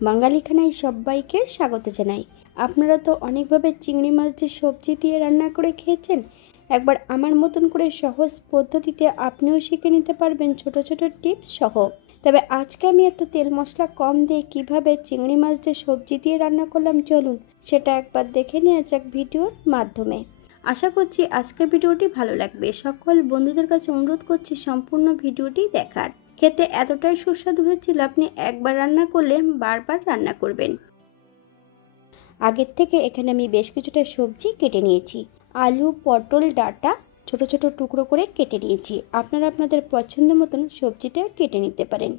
বাঙালি খানায় সবাইকে স্বাগত জানাই। আপনারা তো অনেকভাবে চিংড়ি মাছ দিয়ে সবজি দিয়ে রান্না করে খেয়েছেন। একবার আমার মতন করে সহজ পদ্ধতিতে আপনিও শিখে নিতে পারবেন ছোট ছোট টিপস সহ। তবে আজকে আমি এত তেল মশলা কম দিয়ে কিভাবে চিংড়ি মাছ দিয়ে সবজি দিয়ে রান্না করলাম, চলুন সেটা একবার দেখে নেওয়া যাক ভিডিওর মাধ্যমে। আশা করছি আজকের ভিডিওটি ভালো লাগবে। সকল বন্ধুদের কাছে অনুরোধ করছি সম্পূর্ণ ভিডিওটি দেখার। খেতে এতটাই সুস্বাদু হয়েছিল, আপনি একবার রান্না করলে বারবার রান্না করবেন। আগের থেকে এখানে আমি বেশ কিছুটা সবজি কেটে নিয়েছি। আলু, পটল, ডাঁটা ছোট ছোট টুকরো করে কেটে নিয়েছি। আপনারা আপনাদের পছন্দ মতন সবজিটা কেটে নিতে পারেন।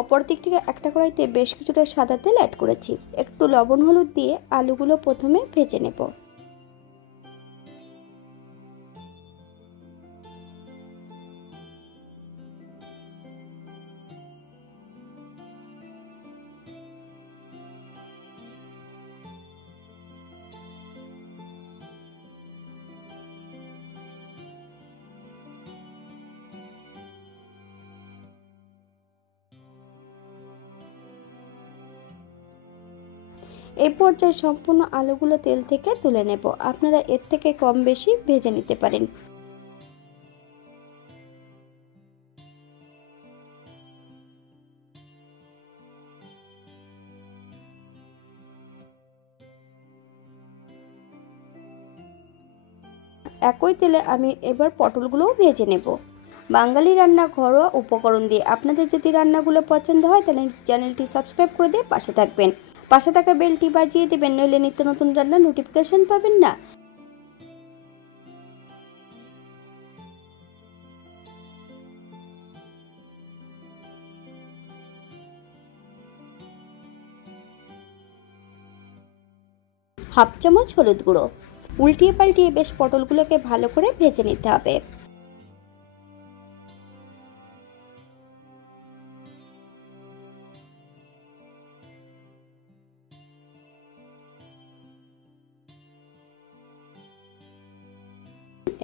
অপর দিক থেকে একটা কড়াইতে বেশ কিছুটা সাদা তেল অ্যাড করেছি। একটু লবণ হলুদ দিয়ে আলুগুলো প্রথমে ভেজে নেব। এই পর্যায়ে সম্পূর্ণ আলুগুলো তেল থেকে তুলে নেব। আপনারা এর থেকে কম বেশি ভেজে নিতে পারেন। একই তেলে আমি এবার পটলগুলোও ভেজে নেব। বাঙালি রান্না ঘরোয়া উপকরণ দিয়ে। আপনাদের যদি রান্নাগুলো পছন্দ হয় তাহলে চ্যানেলটি সাবস্ক্রাইব করে দিয়ে পাশে থাকবেন। পাশে থাকা বেলটি বাজিয়ে দেবেন, নইলে নিত্য নতুন রান্নার নোটিফিকেশন পাবেন না। হাফ চামচ হলুদ গুঁড়ো। উল্টিয়ে পাল্টিয়ে বেশ পটলগুলোকে ভালো করে ভেজে নিতে হবে।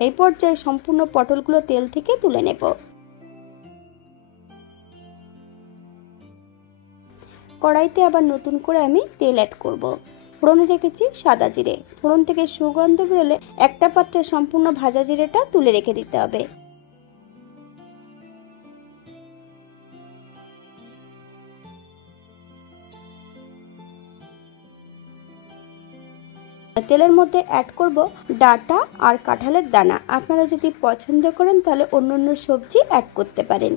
এই পর্যায়ে সম্পূর্ণ পটলগুলো তেল থেকে তুলে নেব। কড়াইতে আবার নতুন করে আমি তেল অ্যাড করব। ফোড়নে রেখেছি সাদা জিরে। ফোড়ন থেকে সুগন্ধ বেরোলে একটা পাত্রে সম্পূর্ণ ভাজা জিরেটা তুলে রেখে দিতে হবে। তেলের মধ্যে অ্যাড করব ডাঁটা আর কাঁঠালের দানা। আপনারা যদি পছন্দ করেন তাহলে অন্য সবজি অ্যাড করতে পারেন।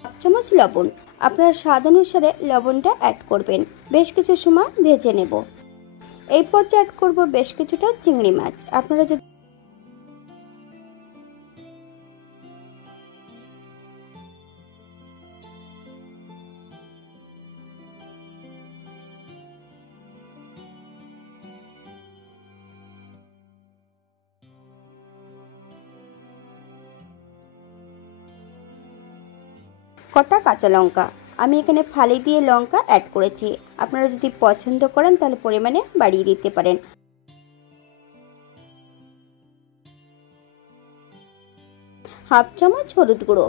এক চামচ লবণ। আপনার স্বাদ অনুসারে লবণটা অ্যাড করবেন। বেশ কিছু সময় ভেজে নেব। এই পর্যায়ে অ্যাড করব বেশ কিছুটা চিংড়ি মাছ। আপনারা যদি কটা কাঁচা লঙ্কা, আমি এখানে ফালি দিয়ে লঙ্কা অ্যাড করেছি। আপনারা যদি পছন্দ করেন তাহলে পরিমাণে বাড়িয়ে দিতে পারেন। হাফ চামচ হলুদ গুঁড়ো।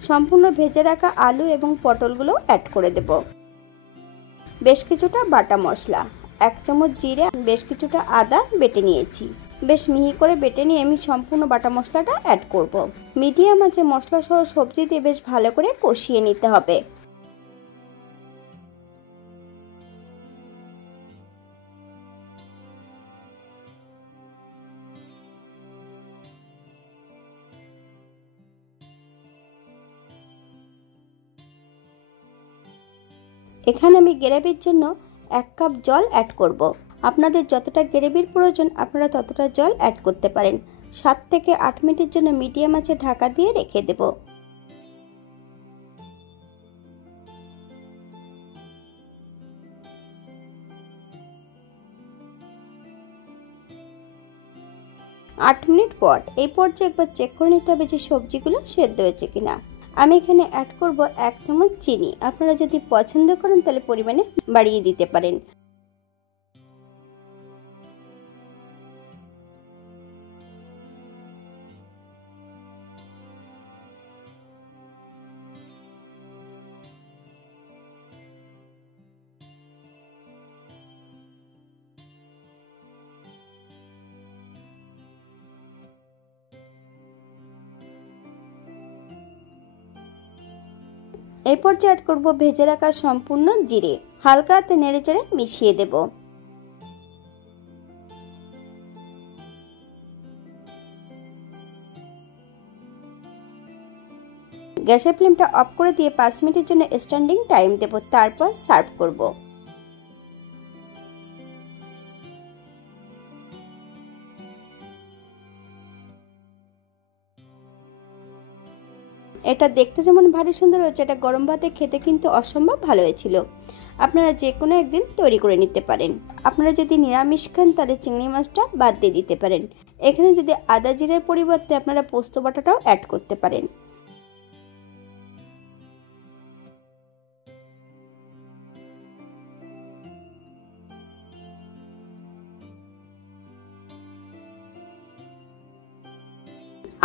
সম্পূর্ণ ভেজে রাখা আলু এবং পটলগুলো অ্যাড করে দেব। বেশ কিছুটা বাটা মশলা, এক চামচ জিরে, বেশ কিছুটা আদা বেটে নিয়েছি। বেশ মিহি করে বেটে নিয়ে আমি সম্পূর্ণ বাটা মশলাটা অ্যাড করব। মিডিয়াম আঁচে মশলা সহ সবজি দিয়ে বেশ ভালো করে কষিয়ে নিতে হবে। এখানে আমি গ্রেভির জন্য 1 কাপ জল অ্যাড করব। আপনাদের যতটা গ্রেভির প্রয়োজন আপনারা ততটা জল অ্যাড করতে পারেন। 7 থেকে 8 মিনিটের জন্য মিডিয়াম আঁচে ঢাকা দিয়ে রেখে দেব। 8 মিনিট পর এই পর্যায়ে একবার চেক করে নিতে হবে যে সবজিগুলো সেদ্ধ হয়েছে কিনা। আমি এখানে অ্যাড করব 1 চামচ চিনি। আপনারা যদি পছন্দ করেন তাহলে পরিমাণে বাড়িয়ে দিতে পারেন। এই পর্যায়ে অ্যাড করব ভেজে রাখা সম্পূর্ণ জিরে। হালকা হাতে নেড়েচেড়ে মিশিয়ে দেব। গ্যাসের ফ্লেমটা অফ করে দিয়ে 5 মিনিটের জন্য স্ট্যান্ডিং টাইম দেব, তারপর সার্ভ করব। এটা দেখতে যেমন ভারী সুন্দর হয়েছে, এটা গরম ভাতে খেতে কিন্তু অসম্ভব ভালো হয়েছিল। আপনারা যে কোনো একদিন তৈরি করে নিতে পারেন। আপনারা যদি নিরামিষ খান তাহলে চিংড়ি মাছটা বাদ দিয়ে দিতে পারেন। এখানে যদি আদা জিরার পরিবর্তে আপনারা পোস্ত বাটাটাও অ্যাড করতে পারেন।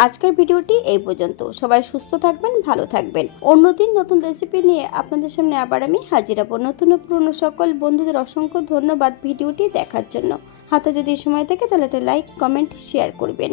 আজকের ভিডিওটি এই পর্যন্ত। সবাই সুস্থ থাকবেন, ভালো থাকবেন। অন্যদিন নতুন রেসিপি নিয়ে আপনাদের সামনে আবার আমি হাজির হব। নতুন ও পুরনো সকল বন্ধুদের অসংখ্য ধন্যবাদ ভিডিওটি দেখার জন্য। হাতে যদি সময় থাকে তাহলে একটা লাইক, কমেন্ট, শেয়ার করবেন।